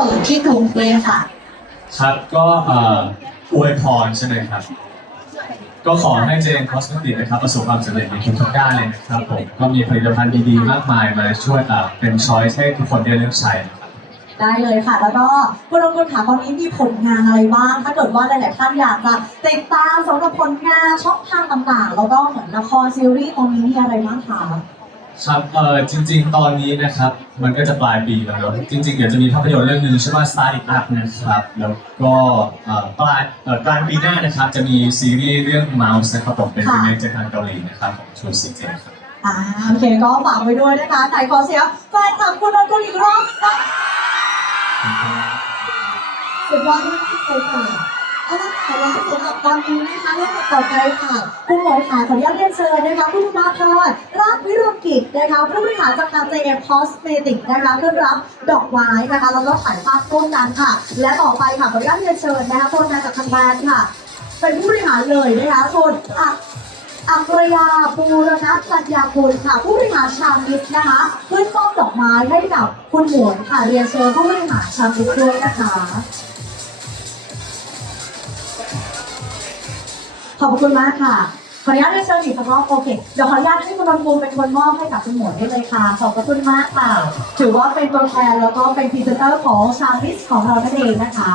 เปิดที่กรุงเทพค่ะ ครับก็เอ่ออวยพรใช่ไหมครับ ก็ขอให้เจนคอสเมติกนะครับประสบความสำเร็จในทุกๆด้านเลยนะครับผมก็มีผลิตภัณฑ์ดีๆมากมายมาช่วยเอ่อเป็นช้อยให้ทุกคนได้เลือกใช้นะครับได้เลยค่ะ แล้วก็คุณลงคุณขาตอนนี้มีผลงานอะไรบ้าง ถ้าเกิดว่าหลายๆท่านอยากจะติดตามสำหรับผลงานช่องทางต่างๆ แล้วก็เหมือนละครซีรีส์ตรงนี้มีอะไรบ้างคะ ครับเอ่อจริง ๆ ตอนนี้นะครับ มันก็จะปลายปีแล้วเนอะจริงๆ เดี๋ยวจะมีภาพยนตร์เรื่องหนึงชื่อว่า Start It Up นะครับ แล้วก็เอ่อปลายเอ่อกลางปีหน้านะครับ จะมีซีรีส์เรื่อง Mouse นะครับผมเป็นรีเมคจากทางเกาหลีนะครับของชูซีเจครับ อ่าโอเคก็ฝากไว้ด้วยนะคะไหนขอเสียงแฟนคลับคุณนนท์คุณอีกรอบนะสุดยอดมากเลยค่ะ เอาละค่ะแล้วสำหรับตอนนี้นะคะเรื่องต่อไปค่ะคุณหมวยค่ะขออนุญาตเรียนเชิญนะคะคุณมาพรราชวิรกิจนะคะผู้บริหารจากทาง JM Cosmetic นะคะขึ้นรับดอกไม้นะคะแล้วก็ถ่ายภาพร่วมกันค่ะ และต่อไปค่ะขออนุญาตเรียนเชิญนะคะคนมาจากทางแบรนด์ค่ะ เป็นผู้บริหารเลยนะคะคุณอะอัครยาบูรณัจัญญาคุณค่ะ ผู้บริหารชามิสนะคะขึ้นมอบดอกไม้ให้กับคุณหมวยค่ะเรียนเชิญผู้บริหารชามิสด้วยนะคะ ขอบคุณมากค่ะ ขออนุญาตเรียนเชิญอีกสักรอบโอเค เดี๋ยวขออนุญาตให้คุณนนท์ภูมิเป็นคนมอบให้กับคุณหมวยได้เลยค่ะ ขอบพระคุณมากค่ะ ถือว่าเป็นตัวแทนแล้วก็เป็นพรีเซนเตอร์ของชามิสของเรานั่นเองนะคะ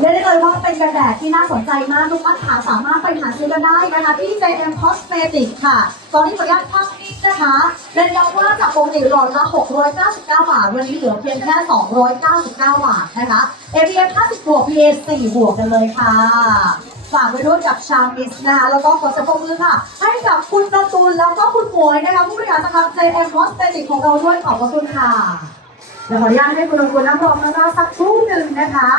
เรียกได้เลยว่าเป็นกันแดดที่น่าสนใจมากทุกท่านขาสามารถไปหาซื้อกันได้นะคะที่ JM Cosmetic ค่ะ ตอนนี้ขออนุญาตภาพนี้นะคะเรียนย้ำว่าจากปกติหลอดละ 699 บาท วันนี้เหลือเพียงแค่ 299 บาทนะคะ APF 50 บวก PA 4 บวกกันเลยค่ะ ฝากไว้ด้วยกับชามิสนะคะแล้วก็ขอเสยงปรบมือค่ะ ให้กับคุณประตูนแล้วก็คุณหมวยนะคะผู้บริหารจากทาง JM Cosmetic ของเราด้วยขอบพระคุณค่ะเดี๋ยวขออนุญาตให้คุณนนท์คุณนั่งรอมาสักครู่หนึ่งนะคะ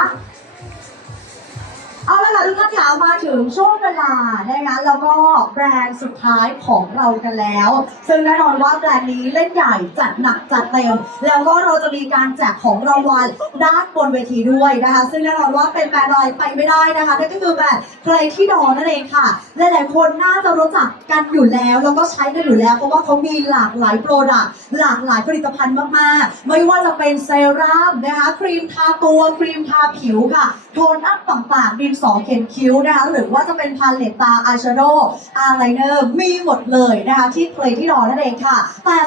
เอาละค่ะทุกท่านขามาถึงช่วงเวลานะคะแล้วก็แบรนด์สุดท้ายของเรากันแล้ว ซึ่งแน่นอนว่าแบรนด์นี้เล่นใหญ่จัดหนักจัดเต็ม แล้วก็เราจะมีการแจกของรางวัลด้านบนเวทีด้วยนะคะ ซึ่งแน่นอนว่าเป็นแบรนด์อะไรไปไม่ได้นะคะนั่นก็คือแบรนด์เพลที่ดอนั่นเองค่ะหลายๆคนน่าจะรู้จักกันอยู่แล้ว แล้วก็ใช้กันอยู่แล้ว เพราะว่าเขามีหลากหลายโปรดักต์หลากหลายผลิตภัณฑ์มากๆ ไม่ว่าจะเป็นเซรั่มนะคะครีมทาตัวครีมทาผิวค่ะโทนอัพต่างๆดินสอเขียนคิ้วนะคะหรือว่าจะเป็นพาเลตตาอายแชโดว์อายไลเนอร์มีหมดเลยนะคะที่เพลย์ที่รอนั่นเองค่ะแต่